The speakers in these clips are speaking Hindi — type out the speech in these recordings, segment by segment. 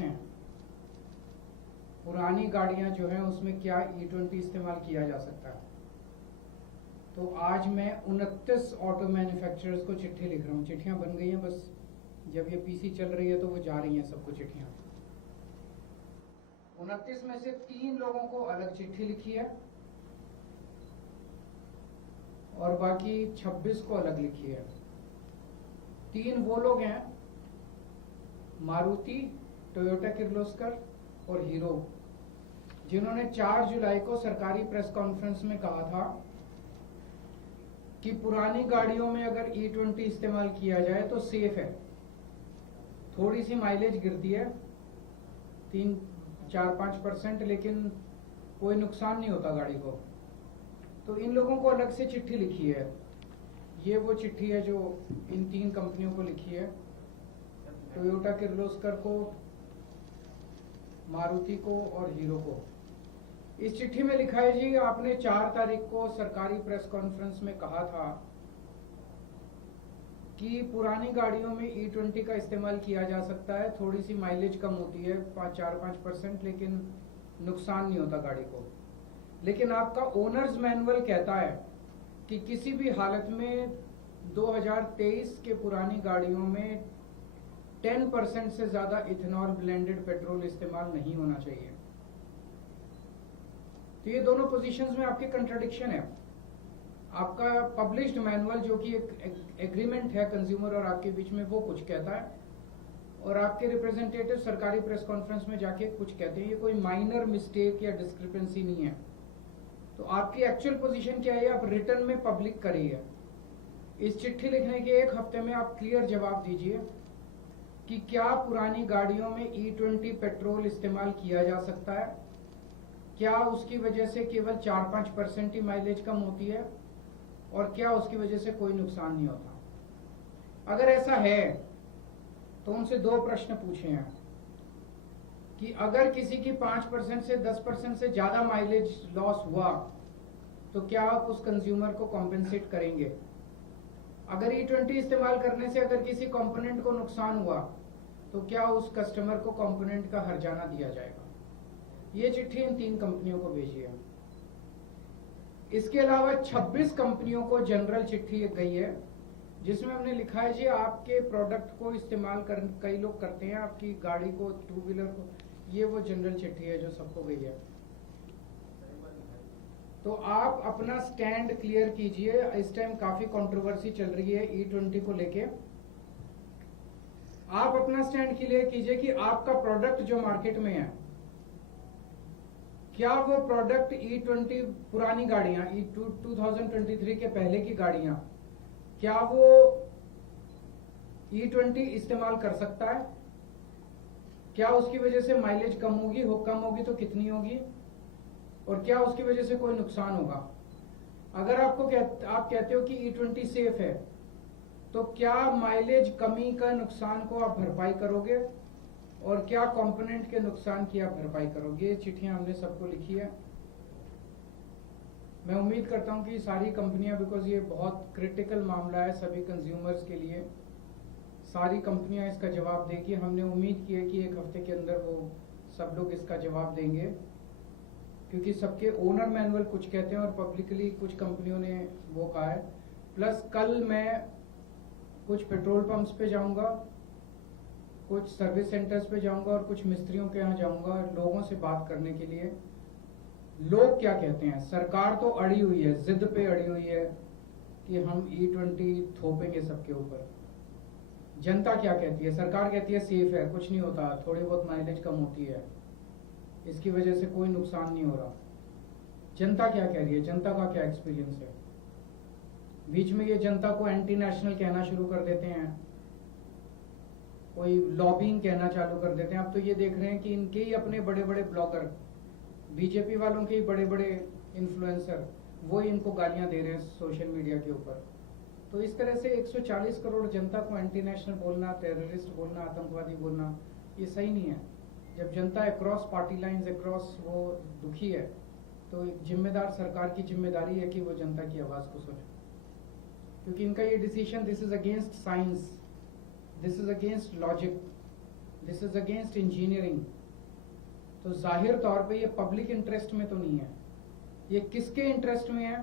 हैं पुरानी गाड़ियां जो हैं उसमें क्या E20 इस्तेमाल किया जा सकता है। तो आज मैं 29 ऑटो मैन्युफैक्चरर्स को चिट्ठी लिख रहा हूँ। चिट्ठियां बन गई हैं, बस जब ये पीसी चल रही है तो वो जा रही हैं सबको चिट्ठियां। 29 में से 3 लोगों को अलग चिट्ठी लिखी है और बाकी 26 को अलग लिखी है। 3 वो लोग हैं, मारुति, टोयोटा किर्लोस्कर और हीरो, जिन्होंने 4 जुलाई को सरकारी प्रेस कॉन्फ्रेंस में कहा था कि पुरानी गाड़ियों में अगर E20 इस्तेमाल किया जाए तो सेफ है। थोड़ी सी माइलेज गिरती है 3-4-5%, लेकिन कोई नुकसान नहीं होता गाड़ी को। तो इन लोगों को अलग से चिट्ठी लिखी है। ये वो चिट्ठी है जो इन 3 कंपनियों को लिखी है, टोयोटा किर्लोस्कर को, मारुति को और हीरो को। इस चिट्ठी में लिखा है, जी आपने 4 तारीख को सरकारी प्रेस कॉन्फ्रेंस में कहा था कि पुरानी गाड़ियों में E20 का इस्तेमाल किया जा सकता है। थोड़ी सी माइलेज कम होती है 4-5%, लेकिन नुकसान नहीं होता गाड़ी को। लेकिन आपका ओनर्स मैनुअल कहता है कि किसी भी हालत में 2023 के पुरानी गाड़ियों में 10% से ज्यादा इथेनॉल ब्लेंडेड पेट्रोल इस्तेमाल नहीं होना चाहिए। तो ये दोनों पोजीशंस में आपके कंट्राडिक्शन है। आपका पब्लिश्ड मैनुअल जो कि एक एग्रीमेंट है कंज्यूमर और आपके बीच में, वो कुछ कहता है और आपके रिप्रेजेंटेटिव सरकारी प्रेस कॉन्फ्रेंस में जाके कुछ कहते हैं। ये कोई माइनर मिस्टेक या डिस्क्रिपेंसी नहीं है। तो आपकी एक्चुअल पोजीशन क्या है, आप रिटर्न में पब्लिक करिए। इस चिट्ठी लिखने के 1 हफ्ते में आप क्लियर जवाब दीजिए कि क्या पुरानी गाड़ियों में E20 पेट्रोल इस्तेमाल किया जा सकता है, क्या उसकी वजह से केवल 4-5% ही माइलेज कम होती है और क्या उसकी वजह से कोई नुकसान नहीं होता। अगर ऐसा है तो उनसे 2 प्रश्न पूछे हैं कि अगर किसी की 5% से 10% से ज्यादा माइलेज लॉस हुआ तो क्या आप उस कंज्यूमर को कॉम्पेंसेट करेंगे। अगर E20 इस्तेमाल करने से अगर किसी कंपोनेंट को नुकसान हुआ तो क्या उस कस्टमर को कंपोनेंट का हर्जाना दिया जाएगा। ये चिट्ठी इन 3 कंपनियों को भेजी है। इसके अलावा 26 कंपनियों को जनरल चिट्ठी गई है, जिसमें हमने लिखा है, जी आपके प्रोडक्ट को इस्तेमाल कई लोग करते हैं, आपकी गाड़ी को, 2 व्हीलर को। ये वो जनरल चिट्ठी है जो सबको गई है। तो आप अपना स्टैंड क्लियर कीजिए। इस टाइम काफी कंट्रोवर्सी चल रही है E20 को लेके। आप अपना स्टैंड क्लियर कीजिए कि आपका प्रोडक्ट जो मार्केट में है, क्या वो प्रोडक्ट E20 पुरानी गाड़ियां, 2023 के पहले की गाड़ियां, क्या वो E20 इस्तेमाल कर सकता है। क्या उसकी वजह से माइलेज कम होगी, कम होगी तो कितनी होगी, और क्या उसकी वजह से कोई नुकसान होगा। अगर आप कहते हो कि E20 सेफ है, तो क्या माइलेज कमी का नुकसान को आप भरपाई करोगे और क्या कंपोनेंट के नुकसान की आप भरपाई करोगे। ये चिट्ठियां हमने सबको लिखी है। मैं उम्मीद करता हूं कि सारी कंपनियां, बिकॉज ये बहुत क्रिटिकल मामला है सभी कंज्यूमर्स के लिए, सारी कंपनियां इसका जवाब देगी। हमने उम्मीद की है कि 1 हफ्ते के अंदर वो सब लोग इसका जवाब देंगे, क्योंकि सबके ओनर मैनुअल कुछ कहते हैं और पब्लिकली कुछ कंपनियों ने वो कहा है। प्लस कल मैं कुछ पेट्रोल पंप्स पे जाऊंगा, कुछ सर्विस सेंटर्स पे जाऊंगा और कुछ मिस्त्रियों के यहाँ जाऊंगा लोगों से बात करने के लिए। लोग क्या कहते हैं। सरकार तो अड़ी हुई है, जिद पे अड़ी हुई है कि हम E20 थोपेंगे सबके ऊपर। जनता क्या कहती है। सरकार कहती है सेफ है, कुछ नहीं होता, थोड़ी बहुत माइलेज कम होती है, इसकी वजह से कोई नुकसान नहीं हो रहा। जनता क्या कह रही है, जनता का क्या एक्सपीरियंस है। बीच में ये जनता को एंटी नेशनल कहना शुरू कर देते हैं, कोई लॉबिंग कहना चालू कर देते हैं। अब तो ये देख रहे हैं कि इनके ही अपने बड़े बड़े ब्लॉगर, बीजेपी वालों के ही बड़े बड़े इन्फ्लुएंसर, वो इनको गालियां दे रहे हैं सोशल मीडिया के ऊपर। तो इस तरह से 140 करोड़ जनता को एंटी नेशनल बोलना, टेररिस्ट बोलना, आतंकवादी बोलना, ये सही नहीं है। जब जनता अक्रॉस पार्टी लाइंस, अक्रॉस वो दुखी है, तो एक जिम्मेदार सरकार की जिम्मेदारी है कि वो जनता की आवाज को सुने। क्योंकि इनका ये decision, this is against science, this is against logic. This is against engineering. तो जाहिर तौर पे ये पब्लिक इंटरेस्ट में तो नहीं है, ये किसके इंटरेस्ट में है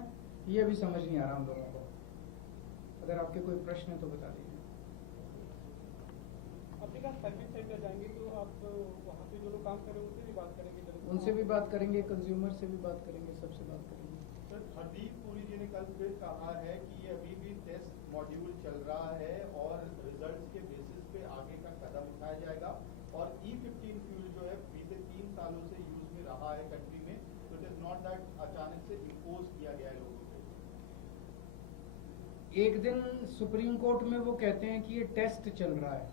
ये भी समझ नहीं आ रहा हम लोगों को। अगर आपके कोई प्रश्न है तो बता दीजिए। सर्विस सेंटर जाएंगे तो आप वहाँ पे जो लोग काम कर रहे हैं उनसे भी बात करेंगे? उनसे भी बात करेंगे, कंज्यूमर से भी बात करेंगे, सबसे बात करेंगे। सर, हरदीप पुरी जी ने कल फिर कहा है कि ये अभी भी टेस्ट मॉड्यूल चल रहा है और रिजल्ट्स के बेसिस पे आगे का कदम उठाया जाएगा। और E15 फ्यूल जो है बीते 3 सालों से यूज में रहा है कंट्री में, तो इट इज नॉट दैट अचानक से इम्पोज किया गया है लोगों पे। एक दिन सुप्रीम कोर्ट में वो कहते हैं कि ये टेस्ट चल रहा है,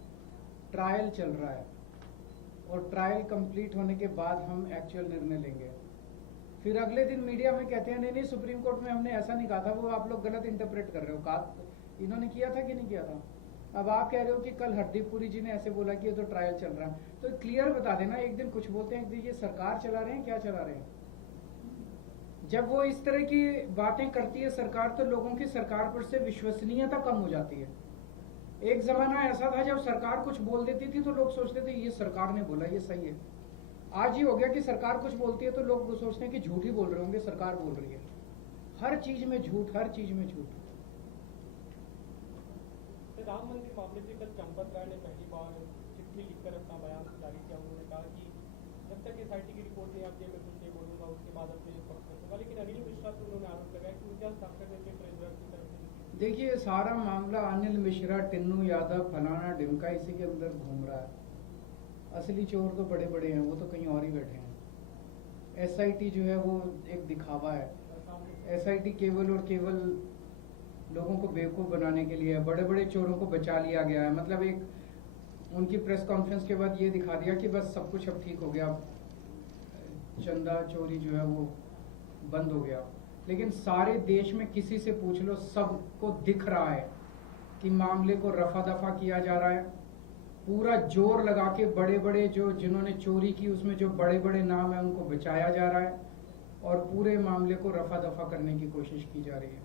ट्रायल चल रहा है, और ट्रायल कंप्लीट होने के बाद हम एक्चुअल निर्णय लेंगे। फिर अगले दिन मीडिया में कहते हैं नहीं नहीं सुप्रीम कोर्ट में हमने ऐसा नहीं कहा था, वो आप लोग गलत इंटरप्रेट कर रहे हो। कहा इन्होंने किया था कि नहीं किया था? अब आप कह रहे हो कि कल हरदीप पुरी जी ने ऐसे बोला कि ये तो ट्रायल चल रहा है, तो क्लियर बता देना। एक दिन कुछ बोलते हैं, एक दिन ये सरकार चला रहे हैं, क्या चला रहे हैं? जब वो इस तरह की बातें करती है सरकार, तो लोगों की सरकार पर से विश्वसनीयता कम हो जाती है। एक जमाना ऐसा था जब सरकार कुछ बोल देती थी तो लोग सोचते थे ये सरकार ने बोला, ये सही है। आज ये हो गया कि सरकार कुछ बोलती है तो लोग सोचते हैं कि झूठ ही बोल रहे होंगे, सरकार बोल रही है। हर चीज में झूठ, हर चीज में झूठ। राम मंदिर मामले से कल चंपत राय ने पहली बार चिट्ठी लिखकर अपना बयान जारी किया। उन्होंने कहा कि जब तक SIT की रिपोर्ट नहीं आती है मैं कुछ नहीं बोलूंगा, उसके बाद अपने पक्ष रखूंगा। लेकिन अनिल मिश्रा से उन्होंने आरोप लगाया कि उनके हस्ताक्षर देते ट्रेजरर की तरफ से। देखिए सारा मामला अनिल मिश्रा, टिन्नू यादव, फलाना ढिमका इसी के अंदर घूम रहा है। असली चोर तो बड़े बड़े हैं, वो तो कहीं और ही बैठे हैं। SIT जो है वो एक दिखावा है। SIT केवल और केवल लोगों को बेवकूफ बनाने के लिए है। बड़े बड़े चोरों को बचा लिया गया है। मतलब एक उनकी प्रेस कॉन्फ्रेंस के बाद ये दिखा दिया कि बस सब कुछ अब ठीक हो गया, चंदा चोरी जो है वो बंद हो गया। लेकिन सारे देश में किसी से पूछ लो, सबको दिख रहा है कि मामले को रफा दफा किया जा रहा है। पूरा जोर लगा के बड़े बड़े जो जिन्होंने चोरी की उसमें जो बड़े बड़े नाम है उनको बचाया जा रहा है, और पूरे मामले को रफा दफा करने की कोशिश की जा रही है।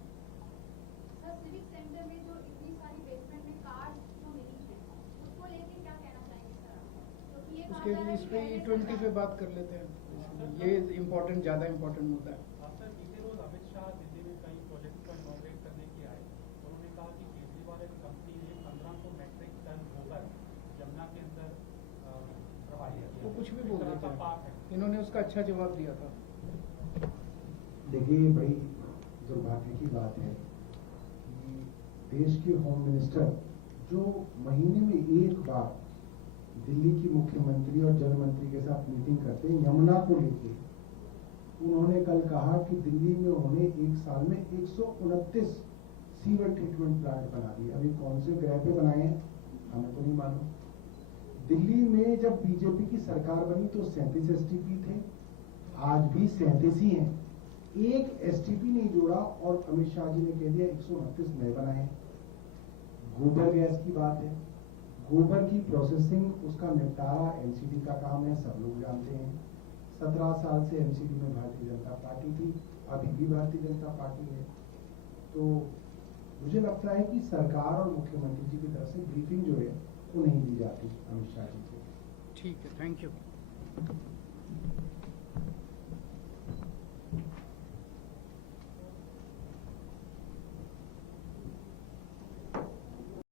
सर, सिविक सेंटर में जो इतनी सारी बेसमेंट में कार जो मिली है उसको लेके क्या कहना चाहेंगे सर आप? क्योंकि ये उसके लिए इस पे E20 पे बात कर लेते हैं। ये इम्पोर्टेंट, ज्यादा इम्पोर्टेंट मुद्दा है। सर, बीते रोज अमित शाह दिल्ली में कई प्रोजेक्ट का इनॉग्रेट करने के आए। उन्होंने कहा कि केजरीवाल की कंपनी ने 1500 मेट्रिक टन गोबर यमुना के अंदर प्रवाहित किया। वो कुछ भी बोल देते हैं, इन्होंने उसका अच्छा जवाब दिया था। देखिए बड़ी दुर्भाग्य की बात है कि देश के होम मिनिस्टर जो महीने में एक बार दिल्ली की मुख्यमंत्री और जल मंत्री के साथ मीटिंग करते हैं यमुना को लेके, उन्होंने कल कहा कि दिल्ली में उन्होंने एक साल में 129 सीवर ट्रीटमेंट प्लांट बना दिए। अभी कौन से ग्रह पे बनाए हैं हमें तो नहीं मालूम। दिल्ली में जब बीजेपी की सरकार बनी तो 37 STP थे, आज भी 37 ही हैं। एक STP नहीं जोड़ा और अमित शाह जी ने कह दिया 129 नए बनाए। गोबर गैस की बात है, गोबर की प्रोसेसिंग उसका निपटारा NCD का काम है, सब लोग जानते हैं। 17 साल से NCD में भारतीय जनता पार्टी थी, अभी भी भारतीय जनता पार्टी है। तो मुझे लगता है कि सरकार और मुख्यमंत्री जी की तरफ से ब्रीफिंग जो है वो नहीं दी जाती अमित शाह जी को। ठीक है, थैंक यू।